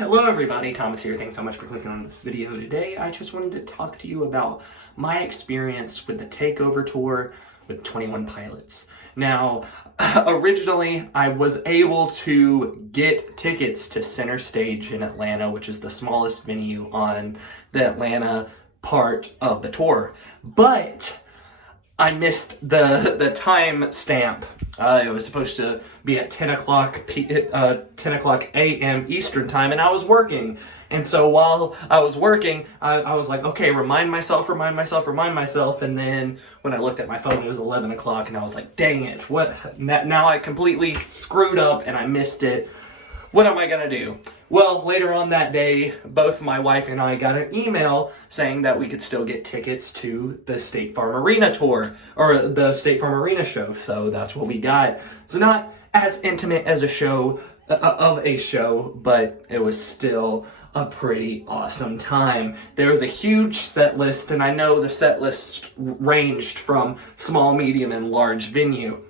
Hello everybody, Thomas here. Thanks so much for clicking on this video today. I just wanted to talk to you about my experience with the Takeover Tour with 21 Pilots. Now, originally I was able to get tickets to Center Stage in Atlanta, which is the smallest venue on the Atlanta part of the tour. But I missed the time stamp. It was supposed to be at 10 o'clock a.m. Eastern time, and I was working. And so while I was working, I was like, okay, remind myself. And then when I looked at my phone, it was 11 o'clock, and I was like, dang it, what? Now I completely screwed up, and I missed it. What am I gonna do? Well, later on that day, both my wife and I got an email saying that we could still get tickets to the State Farm Arena tour, or the State Farm Arena show, so that's what we got. It's not as intimate as a show, but it was still a pretty awesome time. There was a huge set list, and I know the set list ranged from small, medium, and large venue.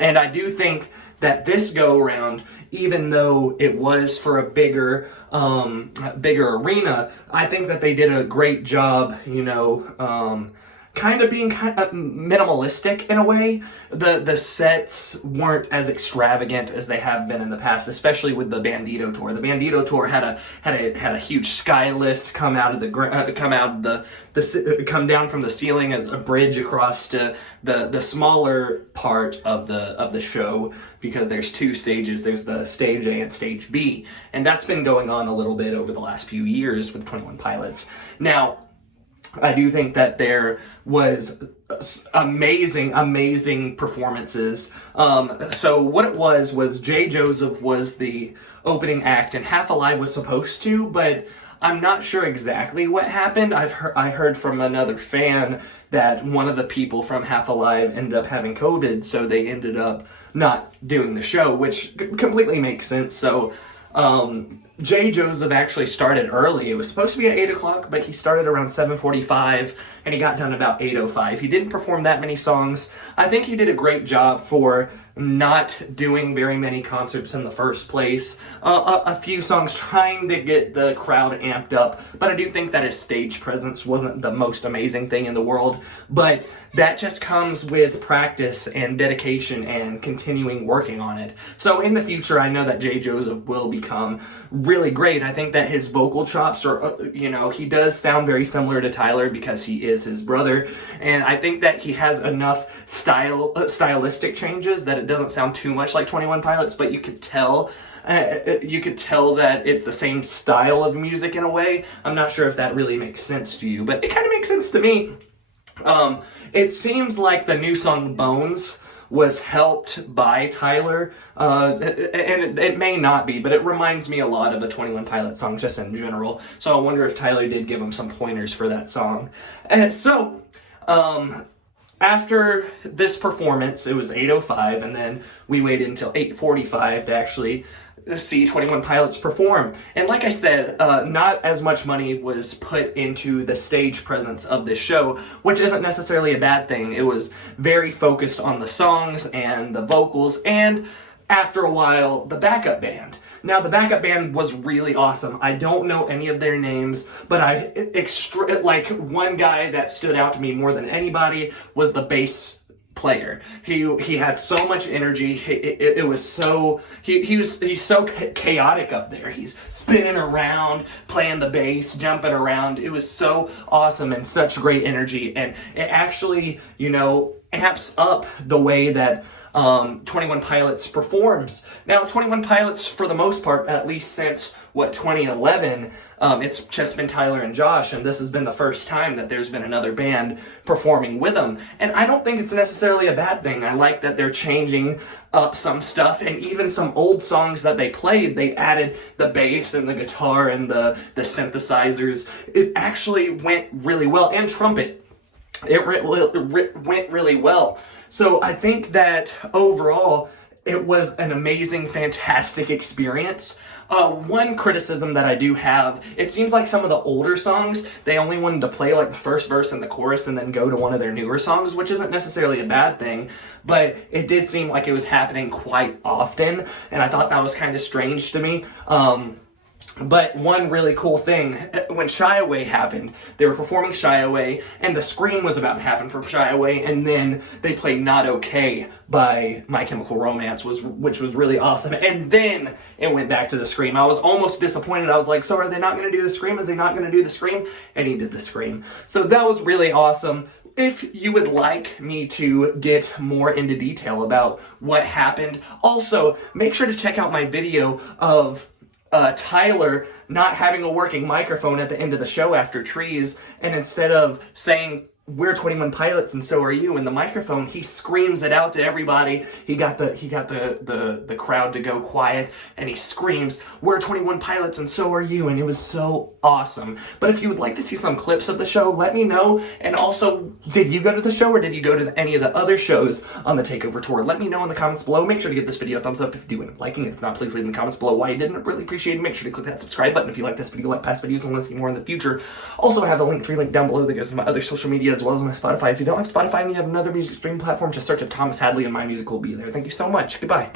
And I do think that this go-around, even though it was for a bigger arena, I think that they did a great job, kind of being kind of minimalistic in a way. The sets weren't as extravagant as they have been in the past, especially with the Bandito tour. The Bandito tour had a huge sky lift come down from the ceiling as a bridge across to the smaller part of the show, because there's two stages. There's the stage A and stage B, and that's been going on a little bit over the last few years with 21 Pilots. Now, I do think that there was amazing performances. So what it was Jay Joseph was the opening act, and Half Alive was supposed to, but I'm not sure exactly what happened. I heard from another fan that one of the people from Half Alive ended up having COVID, so they ended up not doing the show, which completely makes sense. So Jay Joseph actually started early. It was supposed to be at 8 o'clock, but he started around 7:45, and he got done about 8:05. He didn't perform that many songs. I think he did a great job for not doing very many concerts in the first place. A few songs trying to get the crowd amped up, but I do think that his stage presence wasn't the most amazing thing in the world. But that just comes with practice and dedication and continuing working on it. So in the future, I know that Jay Joseph will become really great. I think that his vocal chops are, he does sound very similar to Tyler because he is his brother. And I think that he has enough stylistic changes that it doesn't sound too much like 21 Pilots, but you could tell that it's the same style of music in a way. I'm not sure if that really makes sense to you, but it kind of makes sense to me. It seems like the new song Bones was helped by Tyler, and it may not be, but it reminds me a lot of a 21 Pilot song just in general. So I wonder if Tyler did give him some pointers for that song. And so, after this performance, it was 8:05, and then we waited until 8:45 to actually see 21 Pilots perform. And like I said, not as much money was put into the stage presence of this show, which isn't necessarily a bad thing. It was very focused on the songs and the vocals, and after a while, the backup band. Now, the backup band was really awesome. I don't know any of their names, but one guy that stood out to me more than anybody was the bass player. He had so much energy. He's so chaotic up there. He's spinning around, playing the bass, jumping around. It was so awesome and such great energy, and it actually, amps up the way that 21 Pilots performs. Now, 21 Pilots, for the most part, at least since 2011, it's just been Tyler and Josh, and this has been the first time that there's been another band performing with them. And I don't think it's necessarily a bad thing. I like that they're changing up some stuff, and even some old songs that they played, they added the bass and the guitar and the synthesizers. It actually went really well, and trumpet. It went really well. So I think that overall, it was an amazing, fantastic experience. One criticism that I do have, it seems like some of the older songs, they only wanted to play like the first verse and the chorus and then go to one of their newer songs, which isn't necessarily a bad thing, but it did seem like it was happening quite often, and I thought that was kind of strange to me. But one really cool thing, when Shy Away happened, they were performing Shy Away, and the Scream was about to happen from Shy Away, and then they played Not Okay by My Chemical Romance, which was really awesome. And then it went back to the Scream. I was almost disappointed. I was like, so are they not going to do the Scream? Is they not going to do the Scream? And he did the Scream. So that was really awesome. If you would like me to get more into detail about what happened, also make sure to check out my video of Tyler not having a working microphone at the end of the show after Trees, and instead of saying, "We're 21 Pilots and so are you," in the microphone, he screams it out to everybody. He got the crowd to go quiet, and he screams, "We're 21 Pilots and so are you," and it was so awesome. But if you would like to see some clips of the show, let me know. And also, did you go to the show, or did you go to any of the other shows on the Takeover Tour? Let me know in the comments below. Make sure to give this video a thumbs up if you do end up liking it. If not, please leave in the comments below why you didn't. Really appreciate it. Make sure to click that subscribe button if you like this video, like past videos, and want to see more in the future. Also, I have a LinkTree link down below that goes to my other social media as well as my Spotify. If you don't have Spotify and you have another music streaming platform, just search up Thomas Hadley and my music will be there. Thank you so much. Goodbye.